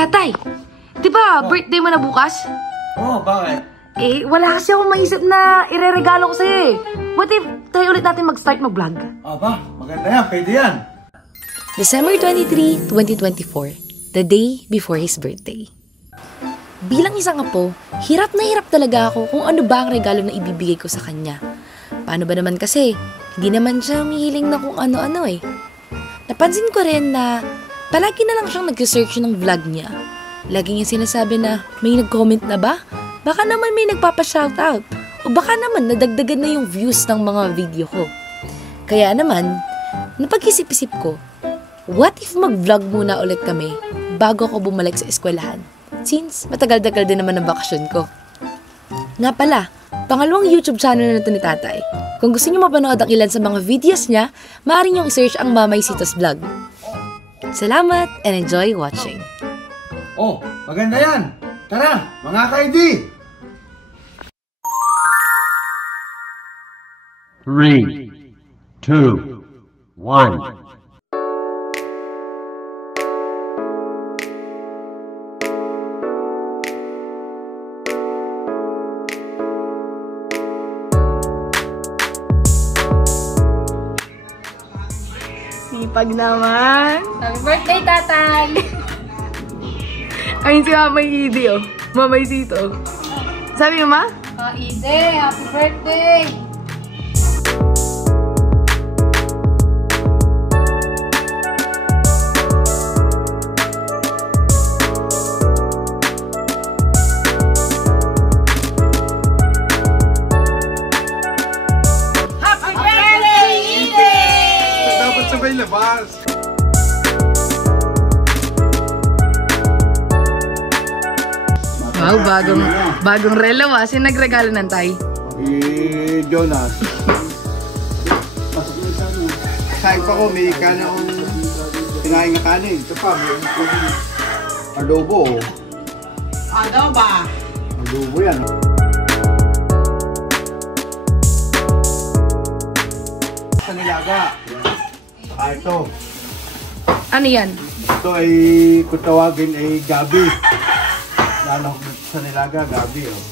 Tatay, di ba birthday mo na bukas? Oo, bakit? Eh, wala kasi akong maisip na ireregalo ko sa'yo eh. What if tayo ulit natin mag-start mag-vlog? Aba, maganda yan. Pwede yan. December 23, 2024, the day before his birthday. Bilang isang apo, hirap na hirap talaga ako kung ano ba ang regalo na ibibigay ko sa kanya. Paano ba naman kasi, hindi naman siya humihiling na kung ano-ano eh. Napansin ko rin na palagi na lang siyang nag-search ng vlog niya. Lagi niya sinasabi na may nag-comment na ba? Baka naman may nagpapa-shoutout. O baka naman nadagdagan na yung views ng mga video ko. Kaya naman, napag-isip-isip ko, what if mag-vlog muna ulit kami bago ako bumalik sa eskwelahan? Since matagal-tagal din naman ang bakasyon ko. Nga pala, pangalawang YouTube channel na ito ni Tatay. Kung gusto niyo mapanood ang ilan sa mga videos niya, maaari niyong i-search ang Mamay Sito's Vlog. Salamat and enjoy watching. Oh, maganda yan. Tara, mga ka-ID. 3, 2, 1. Sipag naman. Happy birthday, Tatay! Ayun si Mamay Idi, oh. Mamay Sito. Sabi mo, Ma? Oh, Ide, happy birthday! Happy birthday, Ide! Dapat sabay labas. Wow, bagong relo ah. Sino nagregalo ng tay? Jonas. Saing pa ko, may kanin akong tinaing na kanin. Ito pa, may adobo. Adobo yan. Sa nilaga. Saka ito. Ano yan? Ito ay, kung tawagin ay gabi. Lalo sa nilaga, gabi, oh.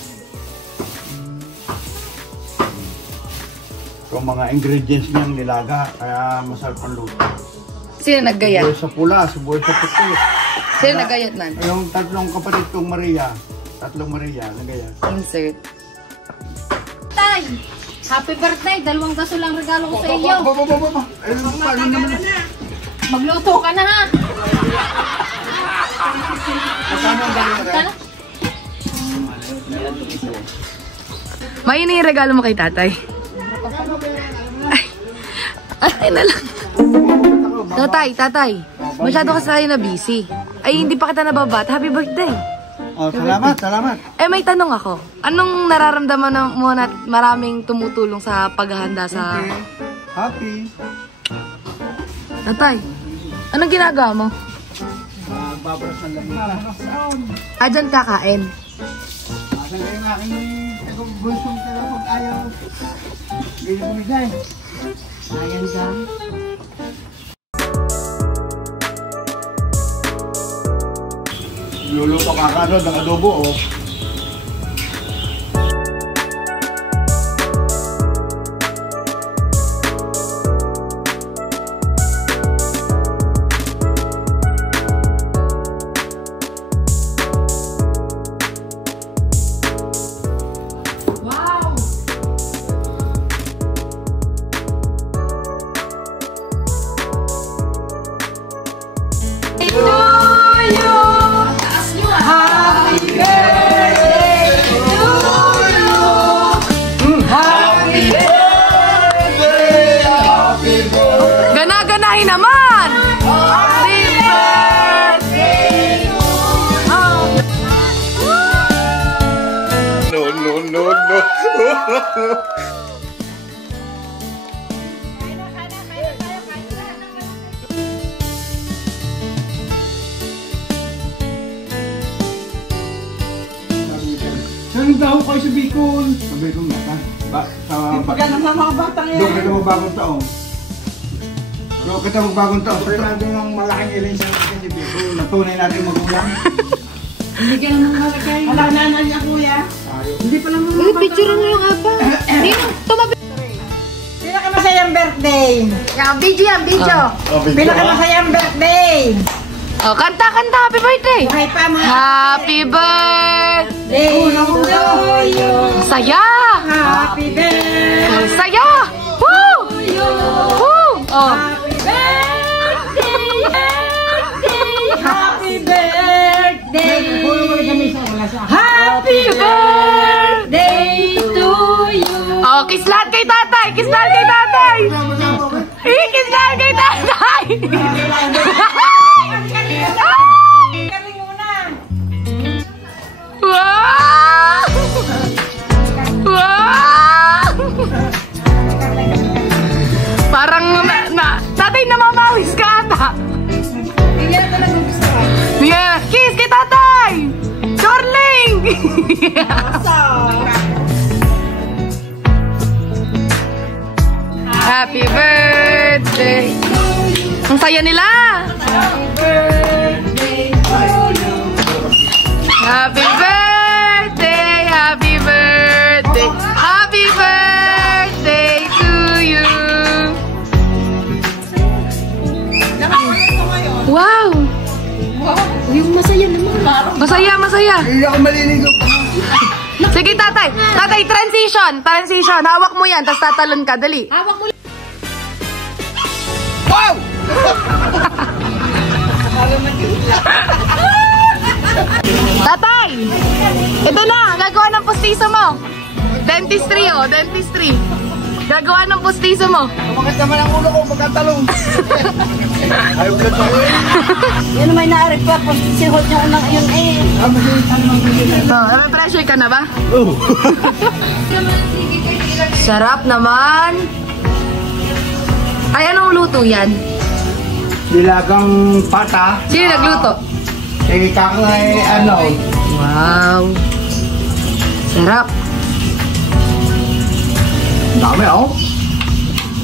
Yung mga ingredients niyang nilaga, kaya masarap ang luto. Sino naggayat? Sibuyas sa pula, sibuyas sa puti. Sino naggayat man? Yung tatlong kapatid kong Maria, nagayat. Insert. Tay! Happy birthday! 2 gaso lang regalo ko sa iyo. Paano naman? Magluto ka na, ha? Kasama ang dalawa rin? May ini regalo mo kay Tatay. Ay na lang. Tatay. Masyado kasi tayo na busy. Ay, hindi pa kita nababat. Happy birthday. Oh, salamat. Eh, may tanong ako. Anong nararamdaman mo na maraming tumutulong sa paghahanda sa... Happy. Tatay, anong ginagawa mo? Babras ng lamig. Dyan kakain. Asan kayo ng aking gustong pag ayaw. Hindi bumigay. Ayan dyan. Luluto kakanod ng adobo, oh. Gana-ganahin naman! Happy birthday! No. Saan daw kayo sa Bicol? Sa Bicol na ka? Pagka ng mga batang yan. Doon kita magbagong taong. Doon kita magbagong taong. Pero natin ng malaking ilan sa Bicol. tunay natin magulang. Hindi ka naman malagay. Wala nanay niya, kuya. Hindi pa lang naman. Picture mo yung apa. Hindi na, tumabi. Pinakamasayang birthday. Video yan, video. Pinakamasayang birthday. Oh, kanta, happy birthday! Buhay pa mga Happy birthday! to you. Saya! Happy birthday. Saya! Woo! Woo! Oh. Happy birthday. Happy birthday to you. Oh, kiss lahat kay tatay! Kiss lahat kay tatay! Kiss lahat kay tatay! Galing muna. Wow! Wow! Parang tatay namamawis ka ata. Hindi na talaga gusto ko. Yeah, kiss kay tatay! Darling! Happy birthday! Ang saya nila! Happy birthday! Happy birthday! Happy birthday to you! Wow! Yung masaya naman. Masaya, masaya! Hindi ako maliligo. Sige, tatay! Tatay, transition! Transition! Hawak mo yan, tapos tatalon ka. Dali! Hawak mo. Wow! Tatay! Ito na! Gagawa ng pustiso mo! Dentistry, oh! Dentistry! Gagawa ng pustiso mo! Kumakit naman ang ulo ko, magkatalong. Ayaw ka to. Yan may naarik pa. Sihot niyo unang yun eh. So, pressure ka na ba? Sarap naman! Ay, anong luto yan? Dilagang pata. Sino nagluto? Eh, kakay, ano. Wow! Sarap! Dami, oh.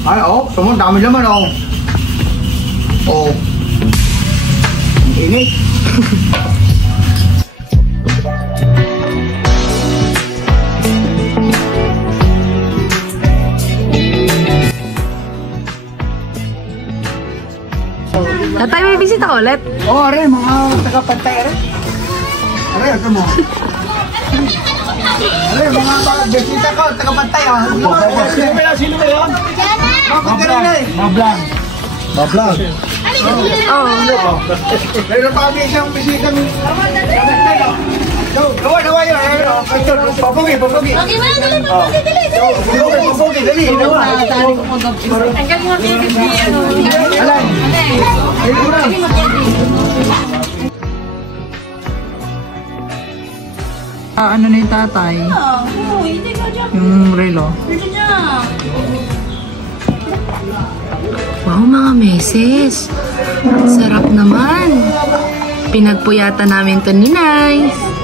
Ay, oh. Tama, dami naman, oh. Oh. Init. Tatay, may bisita ka ulit? Oh, are, mga taga-pantay, are. Are, ito mo. Are, mga besita ko, taga-pantay, oh. Sino ba yun? Mablang. Mablang. Oo. Meron pa kami isang bisita ng taga-pantay, oh. Gawa yun. Ito, papugi. Okay, man, dali, Papugi, dali. Gawa. Ang galing mo, baby. Alay. Ito na. Ano na yung tatay? Hindi ka dyan. Yung relo. Hindi dyan. Wow, mga meses. Sarap naman. Pinagpuyatan namin to ni Nice.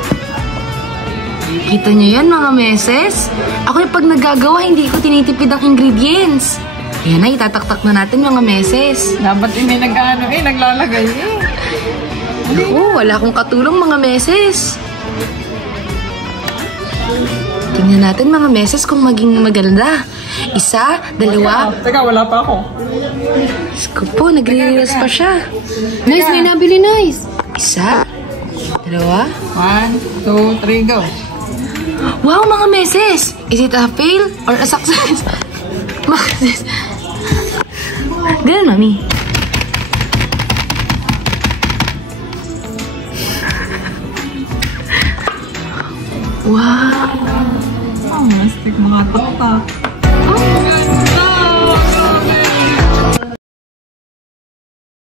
Kita niyo yan, mga meses? Ako yung pag nagagawa, hindi ko tinitipid ang ingredients. Ayan na, itataktak na natin, mga meses. Dapat may naglalagay eh. Oo, wala akong katulong, mga meses. Tingnan natin, mga meses, kung maging maganda. Isa, dalawa. Teka, wala pa ako. Sko po, nagre-reels pa siya. Nice, may nabili, nice. Isa, dalawa. 1, 2, 3, go. Wow, mga meses! Is it a fail or a success? Meses. Ganun, mami. Wow! Oh, mastik mga taktak.